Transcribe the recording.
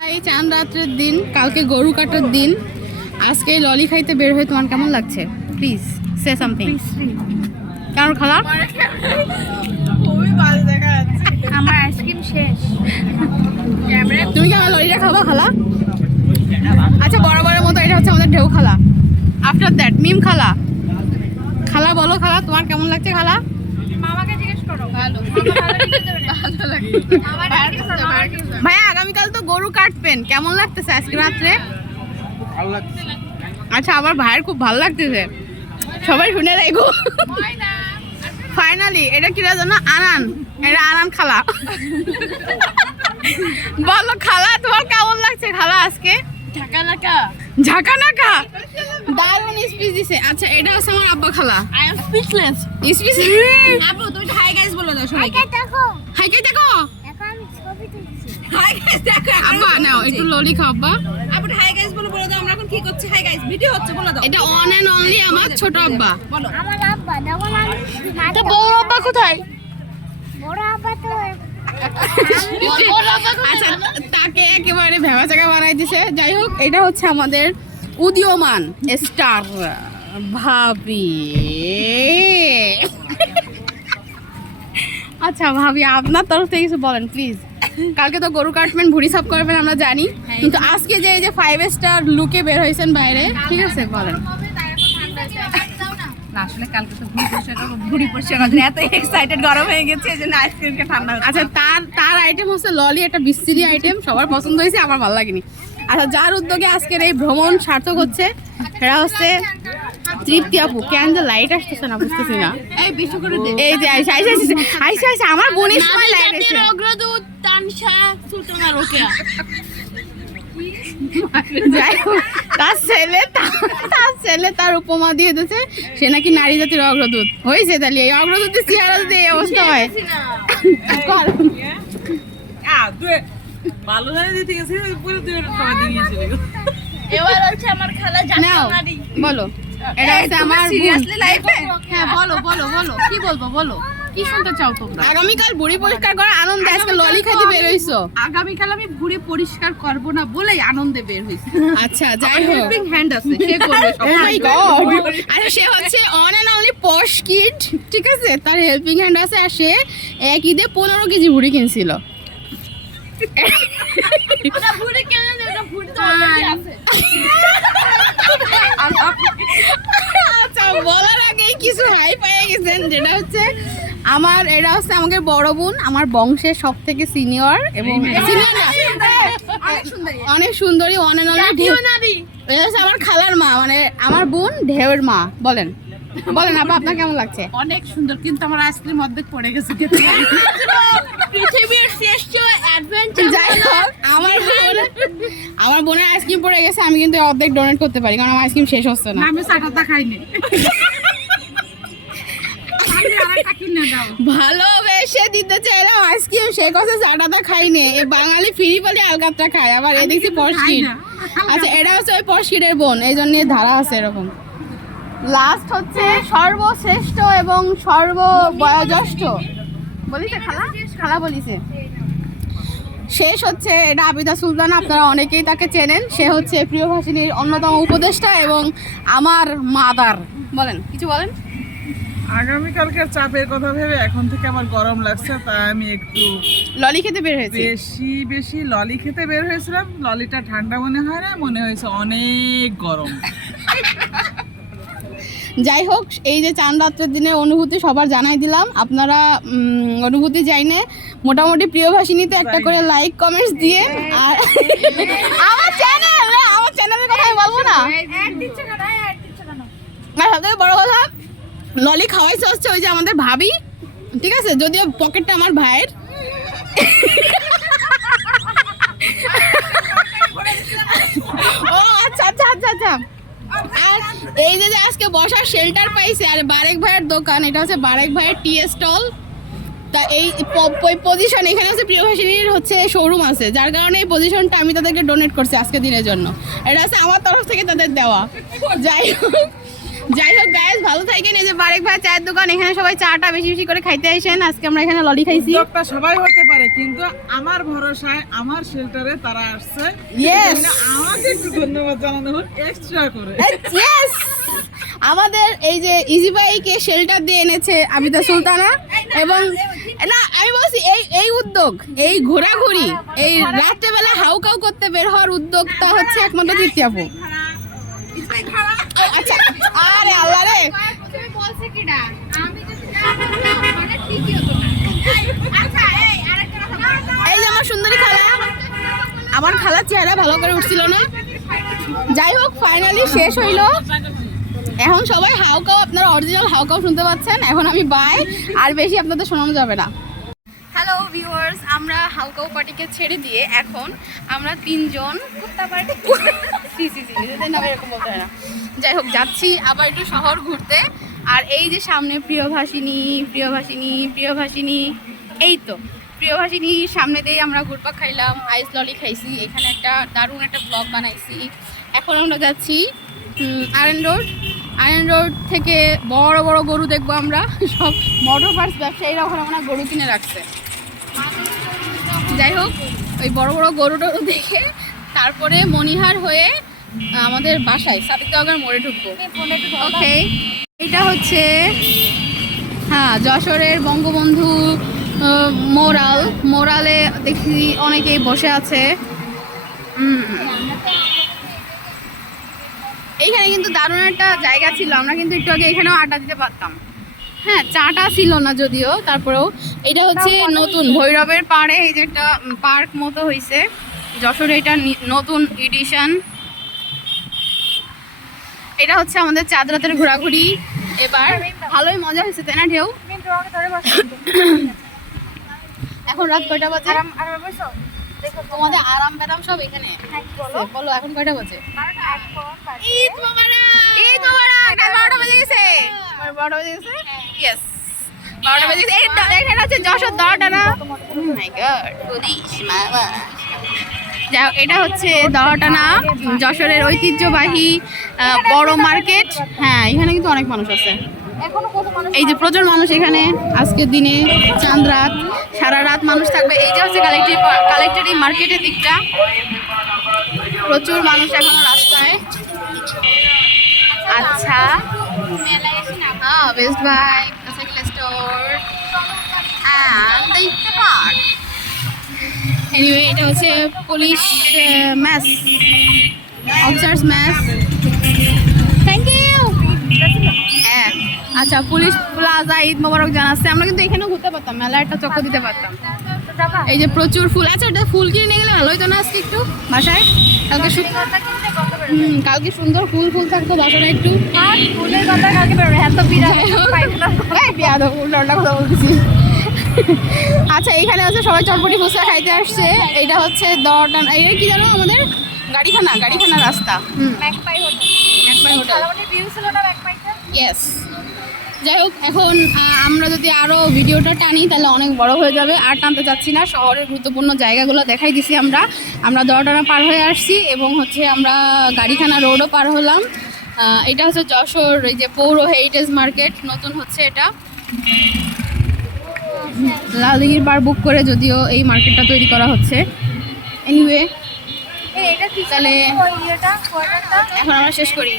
এই চাঁদ রাত্রের দিন, কালকে গরু কাটার দিন, আজকে ললি খাইতে বের হয়ে তোমার কেমন লাগছে? Please say something. কারণ খালা খুবই ভালো দেখা যাচ্ছে। আমার আইসক্রিম শেষ। তুমি কি আমার ললিটা খাবা খালা? আচ্ছা, বরাবরের মতো এটা হচ্ছে আমাদের ঢেউ খালা। আফটার দ্যাট মিম খালা। খালা বলো, খালা তোমার কেমন লাগছে? খালা মামাকে জিজ্ঞেস করো। ভালো। ভাইয়া, আগামীকাল তো গরু কাটবেন, কেমন লাগতেছে আজকে রাত্রে? আচ্ছা, আমার ভাইয়ের খুব ভালো লাগতেছে, সবাই শুনে রাখো। ফাইনালি এটা কিরা জানো? আনান, এটা আনান খালা। বলো খালা, তোমার কেমন লাগছে খালা আজকে? ঝাঁকানাকা। ঝাঁকানাকা দারুণ স্পিচ দিছে। আচ্ছা, এটা হচ্ছে আমার আব্বা খালা। I am speechless. স্পিচ আপু তুমি হাই গাইস বলে দাও সবাইকে। দেখো। হাই কে দেখো, এখন আমি ছবি তুলছি। হাই গাইস দেখো। আব্বা নাও একটু ললি খাও আব্বা। আপু হাই গাইস বলে দাও, আমরা এখন কি করছি? হাই গাইস ভিডিও হচ্ছে বলে দাও। এটা অন এন্ড অনলি আমার ছোট আব্বা। বলো। আমার আব্বা যখন আমি তো বড় আব্বা কোথায়? বড় আব্বা তো আচ্ছা, তাকে একেবারে ভেবা চাকা বানাই দিছে। যাই হোক, এটা হচ্ছে আমাদের উদীয়মান স্টার ভাবি। আচ্ছা ভাবি, আপনার তরফ থেকে কিছু বলেন প্লিজ। কালকে তো গরু কাটবেন, ভুড়ি সাফ করবেন আমরা জানি, কিন্তু আজকে যে এই যে 5 স্টার লুকে বের হয়েছেন বাইরে, ঠিক আছে বলেন। না আসলে কালকে তো ভুড়ি পরিষ্কার এত এক্সাইটেড গরম হয়ে গেছে এজন্য আইসক্রিমটা ঠান্ডা হচ্ছে। আচ্ছা, তার আইটেম হচ্ছে ললি, একটা বিস্তৃতি আইটেম, সবার পছন্দ হয়েছে, আমার ভালো লাগেনি। আচ্ছা, যার উদ্যোগে আজকের এই ভ্রমণ সার্থক হচ্ছে সেটা হচ্ছে তৃপ্তি আপু। কেন যে লাইট আসতেছে না বুঝতেছি না। এই বেশি করে দে। এই যে আইসা আমার বোনের সময় লাইট আসছে। অগ্রদূত তানশা সুলতানা রোকেয়া। যাই হোক, তার ছেলে তার উপমা দিয়ে দিয়েছে সে নাকি নারী জাতির অগ্রদূত হয়েছে। তাহলে এই অগ্রদূতের চেহারা যদি এই অবস্থা হয়, ভালো হয়ে দিতে গেছে পুরো দুই সবাই দিয়েছিল। এবার হচ্ছে আমার খালা নাও জানারি। বলো, এটা হচ্ছে আমার বোন। সিরিয়াসলি লাইফে হ্যাঁ বলো কি বলবো, বলো কি শুনতে চাও তোমরা? আগামীকাল ভুড়ি পরিষ্কার করে আনন্দে আজকে ললি খাইতে বের হইছো। আগামীকাল আমি ভুড়ি পরিষ্কার করব না বলেই আনন্দে বের হইছি। আচ্ছা, যাই হোক, হেল্পিং হ্যান্ড আছে সে করবে সব। Oh my God! আরে সে হচ্ছে one and only posh kid, ঠিক আছে? তার হেল্পিং হ্যান্ড আছে, আর সে এক ঈদে 15 কেজি ভুড়ি কিনছিল। ওটা ভুড়ি কেন না, ওটা ভুড়ি তো অলরেডি আছে। আচ্ছা, বলার আগেই কিছু হাই পেয়ে গেছেন, যেটা হচ্ছে এটা হচ্ছে আমাদের বড় বোন, আমার বংশের সব থেকে সিনিয়র এবং senior না, অনেক সুন্দরী, অন এন্ড অনলি নারী। এটা হচ্ছে আমার খালার মা, মানে আমার বোন ঢেউয়ের মা। বলেন আপা, আপনার কেমন লাগছে? অনেক সুন্দর, কিন্তু আমার আইসক্রিম অর্ধেক পড়ে গেছে। পৃথিবীর শ্রেষ্ঠ অ্যাডভেঞ্চার। যাই হোক, আমার বোনের আইসক্রিম পড়ে গেছে, আমি কিন্তু অর্ধেক ডোনেট করতে পারি, কারণ আমার আইসক্রিম শেষ হচ্ছে না। আমি চাটাটা খাইনি। ভালোবেসে দিতে চাইলাম আইসক্রিম, সে কথা চাটাটা খাইনি। এই বাঙালি ফ্রি বলে আলগাতটা খায়, আবার এ দেখছি পশকিট। আচ্ছা, এটা হচ্ছে ওই পশকিটের বোন, এই জন্য ধারা আছে এরকম। লাস্ট হচ্ছে সর্বশ্রেষ্ঠ এবং সর্ববয়োজ্যেষ্ঠ বলিছে খালা বলিছে। শেষ হচ্ছে এটা আবিদা সুলতানা, আপনারা অনেকেই তাকে চেনেন। সে হচ্ছে প্রিয়ভাষিনীর অন্যতম উপদেষ্টা এবং আমার মাদার। বলেন, কিছু বলেন। আগামীকালকের চাপের কথা ভেবে এখন থেকে আমার গরম লাগছে, তাই আমি একটু ললি খেতে বের হয়েছি। বেশি ললি খেতে বের হয়েছিলাম। ললিটা ঠান্ডা মনে হয় না, মনে হয়েছে অনেক গরম। যাই হোক, এই যে চাঁদ রাত্রের দিনের অনুভূতি সবার জানাই দিলাম। আপনারা অনুভূতি জাইনে মোটামুটি প্রিয়ভাষিনীতে একটা করে লাইক কমেন্টস দিয়ে, আর আমার চ্যানেলের কথা আমি বলবো না। আর সবথেকে বড় কথা, ললি খাওয়াইছে হচ্ছে ওই যে আমাদের ভাবি, ঠিক আছে? যদিও পকেটটা আমার ভাইয়ের। ও আচ্ছা। আর এই যে আজকে বসার শেল্টার পাইছে, আর বারেক ভাইয়ের দোকান, এটা হচ্ছে বারেক ভাইয়ের টি স্টল। তা এই পজিশন এখানে হচ্ছে প্রিয়ভাষিনীর হচ্ছে শোরুম আছে, যার কারণে এই পজিশনটা আমি তাদেরকে ডোনেট করছি আজকে দিনের জন্য। এটা হচ্ছে আমার তরফ থেকে তাদের দেওয়া। যাই হোক, যাই হোক গাইস, ভালো থাকেন। এই যে বারেক ভাই চায়ের দোকান, এখানে সবাই চাটা বেশি বেশি করে খাইতে আসেন। আজকে আমরা এখানে ললি খাইছি। উদ্যোক্তা সবাই হতে পারে, কিন্তু আমার ভরসায় আমার শেল্টারে তারা আসছে। Yes. আমাকে একটু ধন্যবাদ জানানো হোক এক্সট্রা করে। Yes! আমাদের এই যে ইজি বাইকে শেল্টার দিয়ে এনেছে আবিদা সুলতানা, এবং না আমি বলছি এই উদ্যোগ, এই ঘোরাঘুরি, এই রাত্রেবেলা হাউকাউ করতে বের হওয়ার উদ্যোগটা হচ্ছে একমাত্র তৃপ্তি আপু। আচ্ছা, আরে আল্লাহ রে, এই যে আমার সুন্দরী খালা, আমার খালার চেহারা ভালো করে উঠছিল না। যাই হোক, ফাইনালি শেষ হইলো। এখন সবাই হাউকাও, আপনারা অরিজিনাল হাউকাও শুনতে পাচ্ছেন। এখন আমি বাই, আর বেশি আপনাদের শোনানো যাবে না। হ্যালো ভিউয়ার্স, আমরা হাউকাও পার্টিকে ছেড়ে দিয়ে এখন আমরা তিনজন কুত্তা পার্টি নিজেদের নামে এরকম বলতে হয় না। যাই হোক, যাচ্ছি আবার একটু শহর ঘুরতে। আর এই যে সামনে প্রিয়ভাষিনী, প্রিয়ভাষিনী, প্রিয়ভাষিনী, এই তো প্রিয়ভাষিনীর সামনে দিয়ে আমরা ঘুরপাক খাইলাম, আইস ললি খাইছি, এখানে একটা দারুণ একটা ব্লগ বানাইছি। এখন আমরা যাচ্ছি আরএন রোড। আরএন রোড থেকে বড় বড় গরু দেখবো আমরা। সব মোটর পার্টস ব্যবসায়ীরা ওখানে আমরা গরু কিনে রাখছে। যাই হোক, ওই বড় বড় গরু টরু দেখে তারপরে মনিহার হয়ে আমাদের বাসায় সাদিকনগর মোড়ে ঢুকবো। ওকে, এটা হচ্ছে হ্যাঁ যশোরের বঙ্গবন্ধু মোরালে দেখি অনেকেই বসে আছে। এইখানে কিন্তু দারুণ একটা জায়গা ছিল, আমরা কিন্তু একটু আগে এখানেও আড্ডা দিতে পারতাম। হ্যাঁ, চাটা ছিল না যদিও, তারপরেও এটা হচ্ছে নতুন ভৈরবের পাড়ে এই যে একটা পার্ক মতো হয়েছে যশোরে, এটা নতুন এডিশন। এটা হচ্ছে আমাদের চাঁদ রাতের ঘোরাঘুরি। এবার ভালোই মজা হয়েছে, তাই না ঢেউ? এখন রাত কয়টা বাজে? তোমাদের আরাম বেরাম সব এখানে। বলো এখন কয়টা বাজে? ঈদ মোবারক! ঈদ মোবারক! 12টা বেজে গেছে। 12টা বেজে গেছে? ইয়েস, 12টা বেজে গেছে। এখানে হচ্ছে যশোর দহটানা। ও মাই গড, পুলিশ মামা। যাও, এটা হচ্ছে দহটানা, যশোরের ঐতিহ্যবাহী বড় মার্কেট। হ্যাঁ, এখানে কিন্তু অনেক মানুষ আছে। এই যে প্রচুর মানুষ এখানে, আজকের দিনে চাঁদ রাত, সারা রাত মানুষ থাকবে। এই যে হচ্ছে কালেক্টরি মার্কেটের দিকটা, প্রচুর মানুষ এখনো রাস্তায়। আচ্ছা, হ্যাঁ, best buy, cycle store and the park. Anyway, এটা হচ্ছে police mess, officers mess. Thank you. হ্যাঁ, আচ্ছা, পুলিশ প্লাজা ঈদ মোবারক জানাচ্ছে। আমরা কিন্তু এখানেও ঘুরতে পারতাম, মেলা একটা চক্কর দিতে পারতাম। এই যে প্রচুর ফুল। আচ্ছা, এটা ফুল কিনে নিয়ে গেলে ভালো হতো না আজকে একটু বাসায়? কালকে সুন্দর ফুল থাকতো বাসায় একটু। ফুলের কথা কালকে বেরোবে, এত বিরাট কথা বলতেছি। আচ্ছা, এইখানে হচ্ছে সবাই চটপটি ফুচকা খাইতে আসছে। এটা হচ্ছে দহটানা, এই কি জানো আমাদের গাড়িখানা রাস্তা। Magpie hotel. ইয়েস। যাই হোক, এখন আমরা যদি আরও ভিডিওটা টানি তাহলে অনেক বড় হয়ে যাবে, আর টানতে চাচ্ছি না। শহরের গুরুত্বপূর্ণ জায়গাগুলো দেখাই দিছি আমরা দহটানা পার হয়ে আসছি, এবং হচ্ছে আমরা গাড়িখানা রোডও পার হলাম। এটা হচ্ছে যশোর এই যে পৌর হেরিটেজ মার্কেট, নতুন হচ্ছে এটা। লালদিঘির পার বুক করে যদিও এই মার্কেটটা তৈরি করা হচ্ছে। এনিওয়ে, তাহলে এখন আমরা শেষ করি।